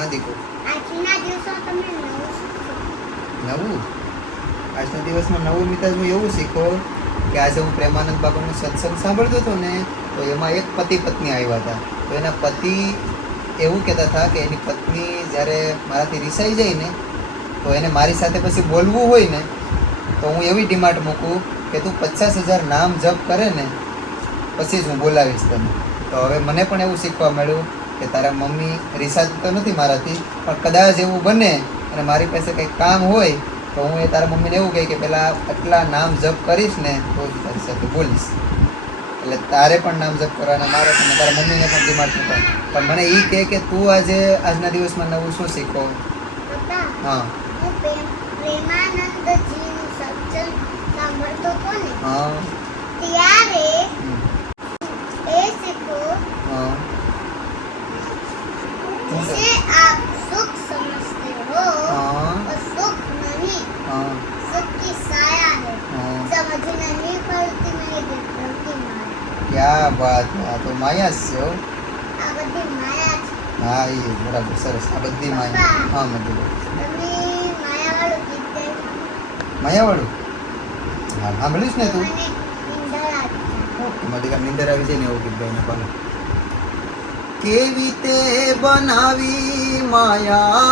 હા દીકુ. આજના દિવસો તમે નવું આજના દિવસમાં નવું મિતાજ હું એવું શીખો કે આજે હું પ્રેમાનંદ બાબાનો સત્સંગ સાંભળતો હતો ને, તો એમાં એક પતિ પત્ની આવ્યા હતા. તો એના પતિ એવું કહેતા હતા કે એની પત્ની જ્યારે મારાથી રિસાઈ જાય ને, તો એને મારી સાથે પછી બોલવું હોય ને, તો હું એવી ડિમાન્ડ મૂકું કે તું 50,000 નામ જપ કરે ને પછી જ હું બોલાવીશ તને. તો હવે મને પણ એવું શીખવા મળ્યું કે તારા મમ્મી રિસાતી તો નથી મારાથી, પણ કદાચ એવું બને અને મારી પાસે કંઈક કામ હોય તો હું એ તારા મમ્મીને એવું કહે કે પહેલાં આટલા નામ જપ કરીશ ને તો જ તારી સાથે બોલીશ. એટલે તારે પણ નામ જપ કરવાના, મારે પણ, તારા મમ્મીને પણ ડિમાન્ડ મૂકવા. પણ મને એ કહે કે તું આજે આજના દિવસમાં નવું શું શીખો? હા હું પ્રેમાનંદજીનું સત્સંગ સાંભળતો હતો ને, હા ત્યારે એ શીખો હા जिसे आप सुख समझते हो हाँ। वो सुख नहीं, हाँ सुख की साया है, हाँ समझ नहीं पड़ती नहीं दिखती माया. क्या बात है, આ તો માયા જ છે હો. આ બધી માયા છે. હા એ બરાબર, સરસ. આ બધી માયા. હા મધુ તમે માયાવાળું ગીત ગાયું? માયાવાળું? હા સાંભળીશ ને તું. મને નિંદર આવી જાય. મારી નીંદર આવી જાય ને એવું ગીત ગાઈને પાલે. કેવી તે બનાવી માયા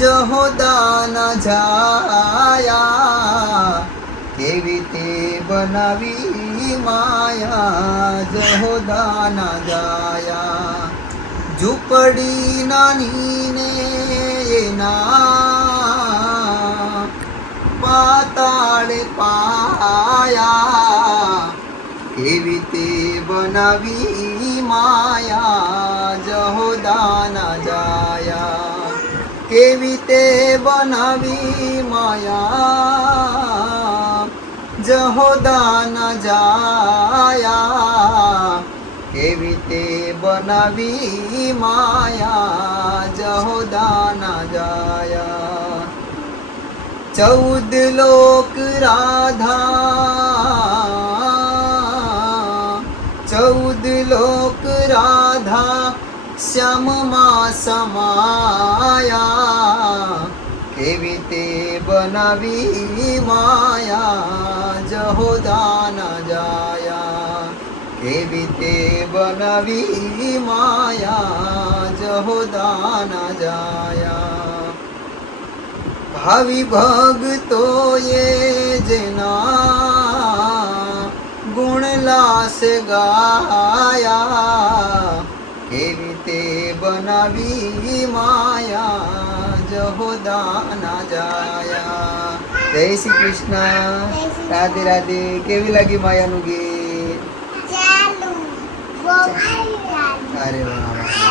જહોદા ન જાયા, કેવી તે બનાવી માયા જહોદા ન જાયા, ઝૂંપડી નાની ને એના પાતાળ પાયા, કેવી તે બનાવી માયા જહોદા ન જાયા, કેવી તે બનાવી માયા જહોદા ન જાયા, કેવી તે બનાવી માયા જહોદા ન જાયા. 14 લોક રાધા, 14 લોક રાધા શ્યામમાં સમાયા, કેવી તે બનાવી માયા જહોદા ન જાયા, કેવી તે બનાવી માયા જહોદા ન જાયા. ભાવિ ભક્તોએ જેના ગુણ લાસ ગાયા, કેવી તે બનાવી માયા જહોદા ન જાયા. જય શ્રી કૃષ્ણ. રાધે રાધે. કેવી લાગી માયાનું ગીત? ચાલુ બહુ સારું. અરે વાહ વાહ.